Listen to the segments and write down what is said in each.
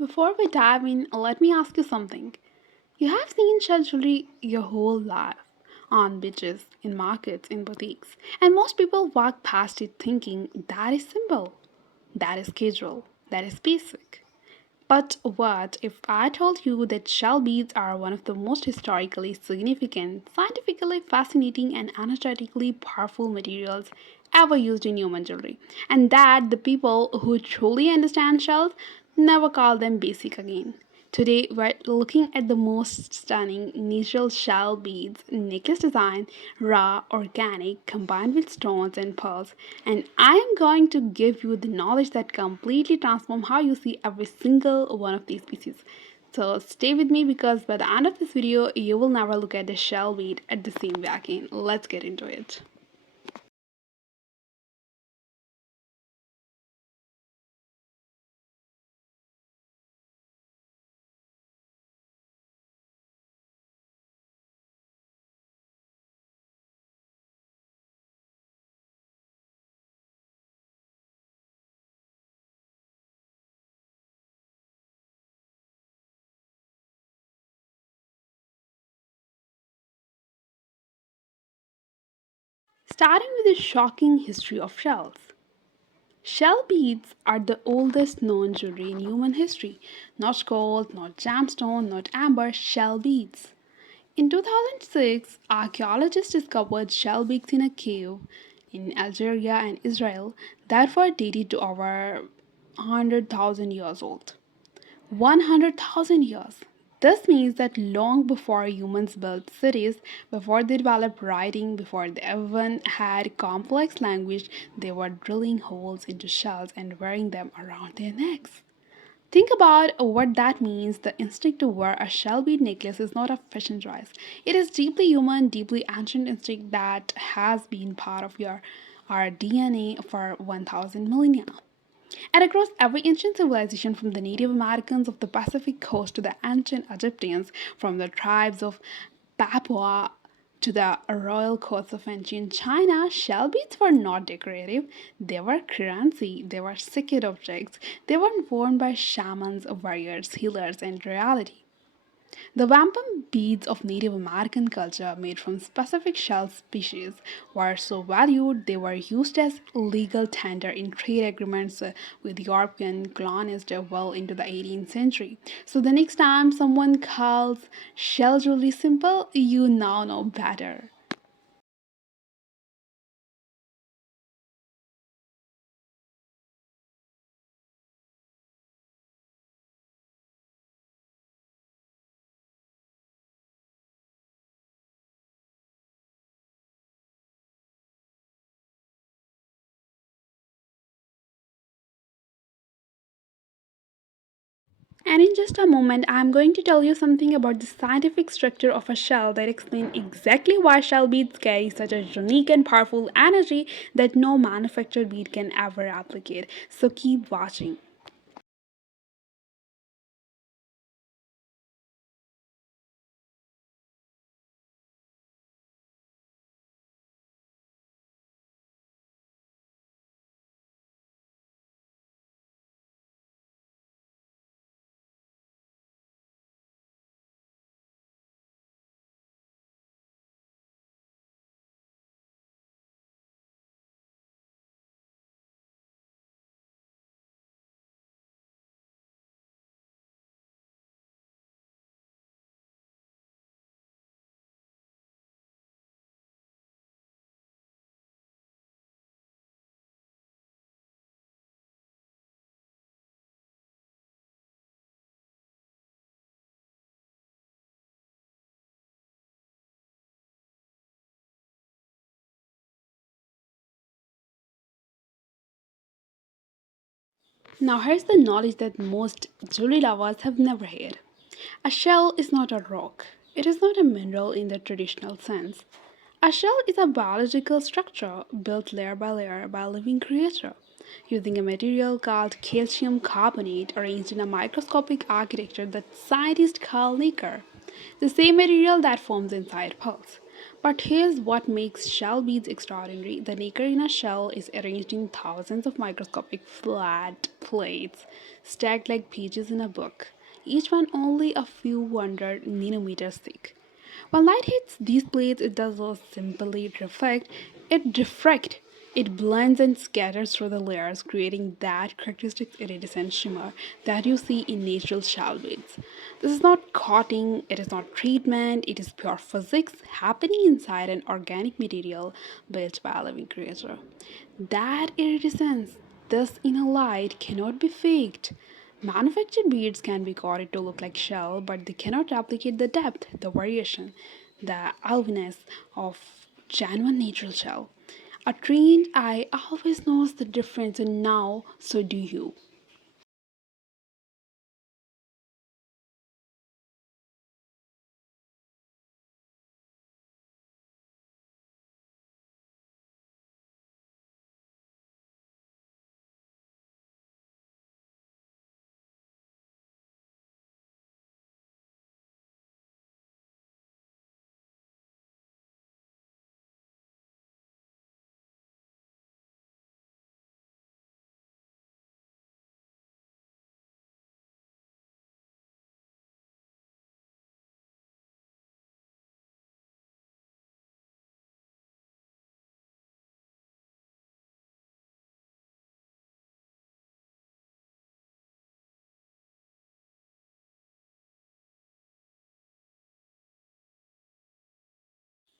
Before we dive in, let me ask you something. You have seen shell jewelry your whole life on beaches, in markets, in boutiques, and most people walk past it thinking that is simple, that is casual, that is basic. But what if I told you that shell beads are one of the most historically significant, scientifically fascinating, and energetically powerful materials ever used in human jewelry, and that the people who truly understand shells never call them basic again? Today, we're looking at the most stunning natural shell beads, necklace design, raw, organic, combined with stones and pearls. And I am going to give you the knowledge that completely transforms how you see every single one of these pieces. So stay with me because by the end of this video, you will never look at the shell bead at the same way again. Let's get into it. Starting with the shocking history of shells. Shell beads are the oldest known jewelry in human history. Not gold, not gemstone, not amber, shell beads. In 2006, archaeologists discovered shell beads in a cave in Algeria and Israel that were dated to over 100,000 years old. 100,000 years. This means that long before humans built cities, before they developed writing, before they even had complex language, they were drilling holes into shells and wearing them around their necks. Think about what that means. The instinct to wear a shell bead necklace is not a fashion choice. It is deeply human, deeply ancient instinct that has been part of our DNA for 1000 millennia. And across every ancient civilization, from the Native Americans of the Pacific coast to the ancient Egyptians, from the tribes of Papua to the royal courts of ancient China, shell beads were not decorative. They were currency, they were sacred objects. They were worn by shamans, warriors, healers, and royalty. The wampum beads of Native American culture, made from specific shell species, were so valued they were used as legal tender in trade agreements with European colonists well into the 18th century. So the next time someone calls shell jewelry simple, you now know better. And in just a moment, I'm going to tell you something about the scientific structure of a shell that explains exactly why shell beads carry such a unique and powerful energy that no manufactured bead can ever replicate. So keep watching. Now, here's the knowledge that most jewelry lovers have never heard. A shell is not a rock, it is not a mineral in the traditional sense. A shell is a biological structure built layer by layer by a living creature, using a material called calcium carbonate arranged in a microscopic architecture that scientists call nacre, the same material that forms inside pearls. But here's what makes shell beads extraordinary. The nacre in a shell is arranged in thousands of microscopic flat plates, stacked like pages in a book, each one only a few hundred nanometers thick. When light hits these plates, it does not simply refract. It blends and scatters through the layers, creating that characteristic iridescent shimmer that you see in natural shell beads. This is not coating, it is not treatment, it is pure physics happening inside an organic material built by a living creature. That iridescence, this inner light, cannot be faked. Manufactured beads can be coated to look like shell, but they cannot replicate the depth, the variation, the alviness of genuine natural shell. A trained eye always knows the difference, and now so do you.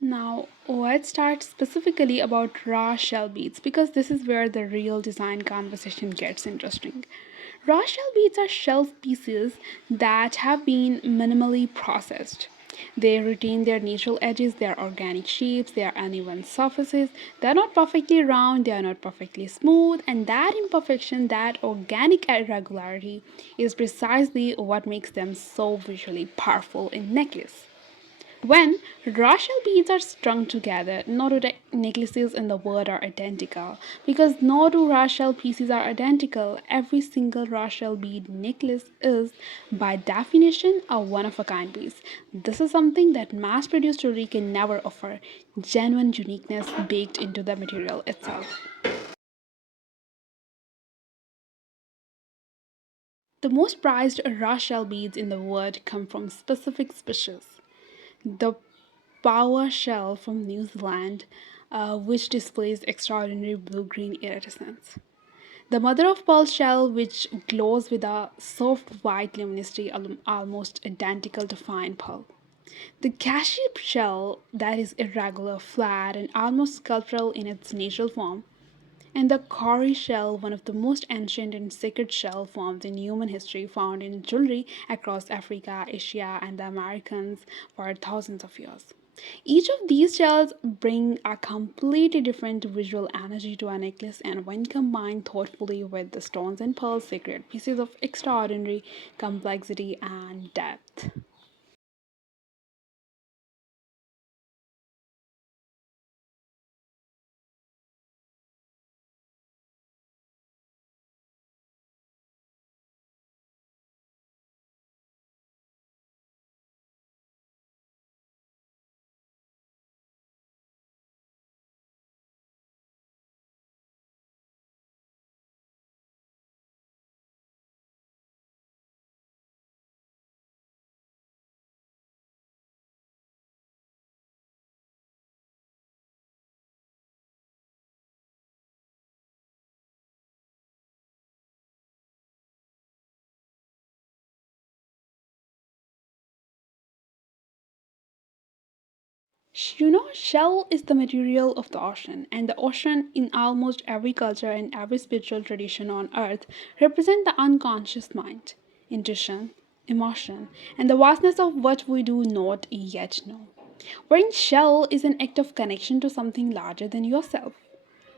Now, let's start specifically about raw shell beads because this is where the real design conversation gets interesting. Raw shell beads are shell pieces that have been minimally processed. They retain their natural edges, their organic shapes, their uneven surfaces. They are not perfectly round, they are not perfectly smooth, and that imperfection, that organic irregularity, is precisely what makes them so visually powerful in necklace. When raw shell beads are strung together, no two necklaces in the world are identical because no two raw shell pieces are identical. Every single raw shell bead necklace is, by definition, a one of a kind piece. This is something that mass produced jewelry can never offer genuine uniqueness baked into the material itself. The most prized raw shell beads in the world come from specific species. The power shell from New Zealand, which displays extraordinary blue green iridescence. The mother of pearl shell, which glows with a soft white luminosity almost identical to fine pearl. The cashew shell, that is irregular, flat, and almost sculptural in its natural form, and the cowrie shell, one of the most ancient and sacred shell forms in human history, found in jewelry across Africa, Asia, and the Americas for thousands of years. Each of these shells bring a completely different visual energy to a necklace, and when combined thoughtfully with the stones and pearls, they create pieces of extraordinary complexity and depth. You know, shell is the material of the ocean, and the ocean in almost every culture and every spiritual tradition on earth represent the unconscious mind, intuition, emotion, and the vastness of what we do not yet know. Wearing shell is an act of connection to something larger than yourself.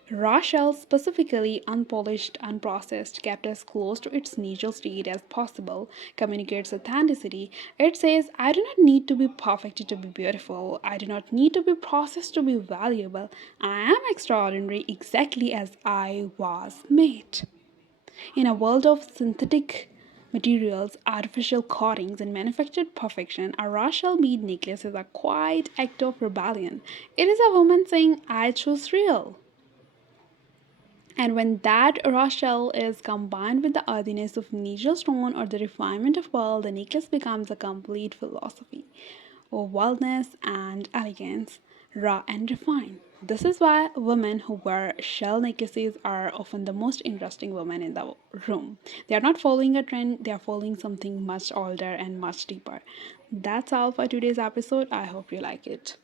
Raw shells, specifically unpolished, unprocessed, kept as close to its natural state as possible, communicates authenticity. It says, I do not need to be perfect to be beautiful. I do not need to be processed to be valuable. I am extraordinary exactly as I was made. In a world of synthetic materials, artificial coatings, and manufactured perfection, a raw shell bead necklace is a quiet act of rebellion. It is a woman saying, I choose real. And when that raw shell is combined with the earthiness of natural stone or the refinement of pearl, the necklace becomes a complete philosophy of wildness and elegance, raw and refined. This is why women who wear shell necklaces are often the most interesting women in the room. They are not following a trend, they are following something much older and much deeper. That's all for today's episode. I hope you like it.